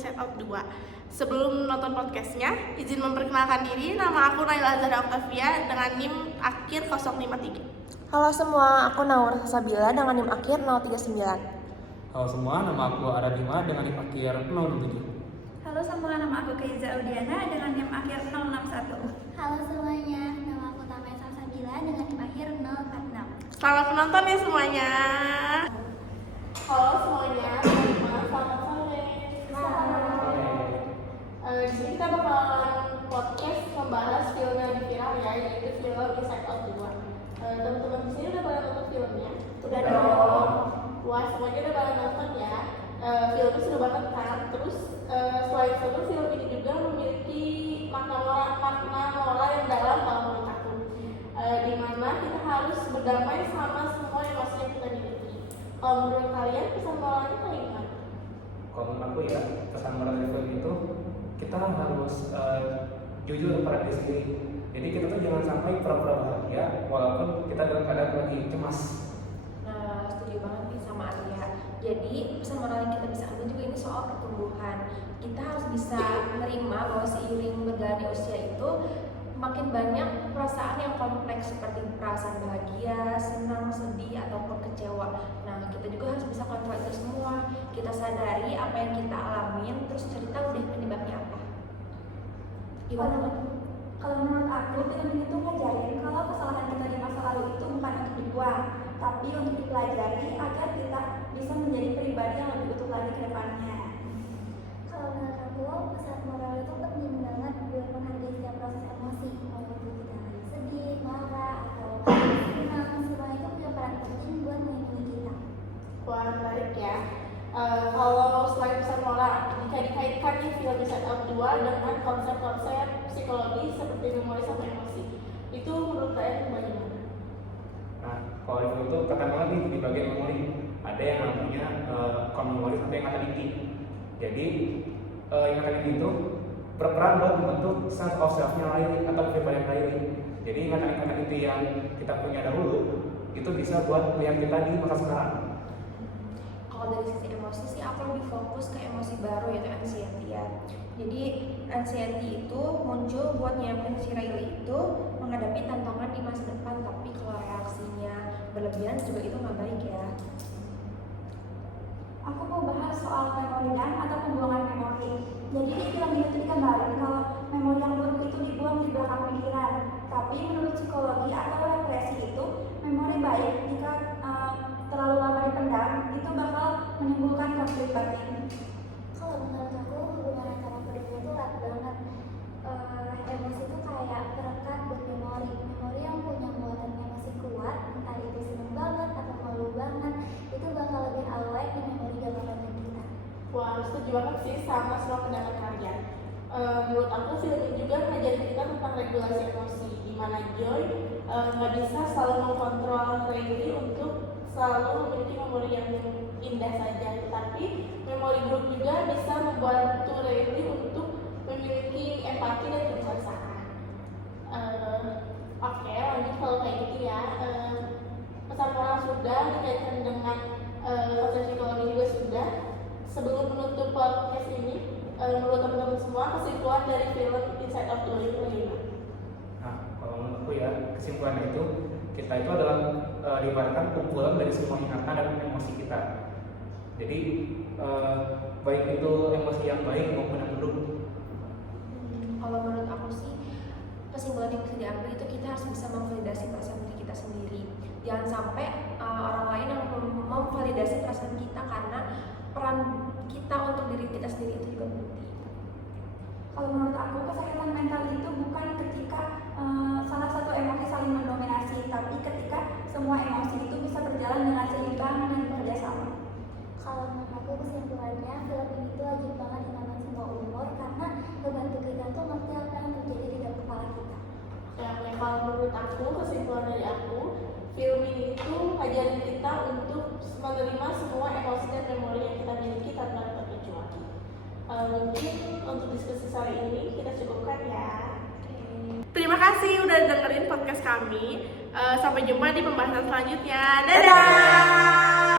Inside Out 2. Sebelum nonton podcastnya, izin memperkenalkan diri, nama aku Naila Zahra Octavia dengan NIM akhir 053. Halo semua, aku Naur Sabila dengan NIM akhir 039. Halo semua, nama aku Aradima dengan NIM akhir 067. Halo semua, nama aku Keiza Audiana dengan NIM akhir 061. Halo semuanya, nama aku Tamaya Salsabila dengan NIM akhir 046. Selamat menonton ya semuanya. Halo semuanya, selamat sore. Di sini kita bakalan podcast membahas film yang viral ya, yaitu film Inside Out 2. Teman-teman di sini udah pada nonton filmnya? Udah dong. Wah, semuanya udah pada nonton ya. Filmnya seru banget kan. Terus selain itu film ini juga memiliki makna moral yang dalam kalau menurut aku. Di mana kita harus berdamai sama semua emosi yang kita miliki. Kalau menurut kalian pesan moralnya kayak gimana? Kalau menurut aku ya, pesan moral dari film itu kita harus jujur pada diri sendiri. Jadi kita tuh jangan sampai pura-pura bahagia walaupun kita dalam keadaan lagi cemas. Nah, setuju banget nih sama Arya. Jadi pesan moral yang kita bisa ambil juga ini soal pertumbuhan. Kita harus bisa menerima bahwa seiring berjalannya usia itu makin banyak perasaan yang kompleks seperti perasaan bahagia, senang, sedih, ataupun kecewa. Nah, kita juga harus bisa kontrol itu semua. Kita sadari apa yang kita alamin, terus cerita udah penyebabnya apa. Gimana? Kalau menurut aku, film ini tuh ngajarin kalau kesalahan kita di masa lalu itu bukan untuk dibuang, tapi untuk dipelajari agar kita bisa menjadi pribadi yang lebih utuh lagi ke depannya. Kalau menurut aku, pesan moral itu penting banget buat menghargai setiap proses emosi, mau itu kita lagi sedih, marah, atau senang, semua itu punya peran penting buat melindungi kita. Wah, menarik ya. Kalau selain pesan moral, jika dikaitkan nih film Inside Out 2 dengan konsep-konsep psikologi seperti memori sama emosi, itu menurut kalian bagaimana? Nah, kalau itu tuh katakanlah nih di bagian memori ada yang namanya core memory atau ingatan inti. Jadi ingatan inti itu berperan buat membentuk sense of self-nya Riley atau kepribadian Riley. Jadi ingatan inti yang kita punya dahulu itu bisa buat melihat kita di masa sekarang. Kalau dari sisi emosi sih aku lebih fokus ke emosi baru yaitu anxiety ya. Jadi anxiety itu muncul buat nyiapin si Riley itu menghadapi tantangan di masa depan, tapi kalau reaksinya berlebihan juga itu nggak baik ya. Aku mau bahas soal memori dan atau pembuangan memori. Jadi di film ini tuh dikabarin kalau memori yang buruk itu dibuang di belakang pikiran. Tapi menurut psikologi atau represi itu memori baik jika terlalu lama dipendam itu bakal menimbulkan konflik batin. Kalau menurut aku, hubungan antara kedua itu erat banget. Emosi itu kayak perekat buat memori. Memori yang punya muatan emosi kuat, entah itu seneng banget atau malu banget, itu bakal lebih awet di memori jangka panjang kita. Wah, setuju banget sih sama semua pendapat kalian. Menurut aku film ini juga ngajarin kita tentang regulasi emosi, di mana Joy nggak bisa selalu mengkontrol Riley untuk selalu memiliki memori yang indah saja, tetapi memori buruk juga bisa membantu Riley untuk memiliki empati dan kebijaksanaan. Oke, lanjut kalau kayak gitu ya. Pesan moral sudah, dikaitkan dengan konsep psikologi juga sudah. Sebelum menutup podcast ini, menurut teman-teman semua, kesimpulan dari film Inside Out 2 itu bagaimana? Nah, kalau menurutku ya, kesimpulannya itu kita itu adalah diibaratkan kumpulan dari semua ingatan dan emosi kita. Jadi baik itu emosi yang baik maupun yang buruk. Kalau menurut aku sih kesimpulan yang bisa diambil itu kita harus bisa memvalidasi perasaan diri kita sendiri. Jangan sampai orang lain yang memvalidasi perasaan kita, karena peran kita untuk diri kita sendiri itu juga penting. Kalau menurut aku, kesehatan mental itu bukan ketika salah satu emosi saling mendominasi, tapi ketika semua emosi itu bisa berjalan dengan seimbang dan bekerja sama. Kalau menurut aku, kesimpulannya film ini tuh wajib banget ditonton semua umur karena ngebantu kita tuh ngerti apa yang terjadi di dalam kepala kita. Oke, kalau menurut aku, kesimpulan dari aku, film ini itu ngajarin kita untuk menerima semua emosi dan memori yang kita miliki tanpa terkecuali. Mungkin untuk diskusi sore ini kita cukupkan ya. Terima kasih udah dengerin podcast kami. Sampai jumpa di pembahasan selanjutnya. Dadah!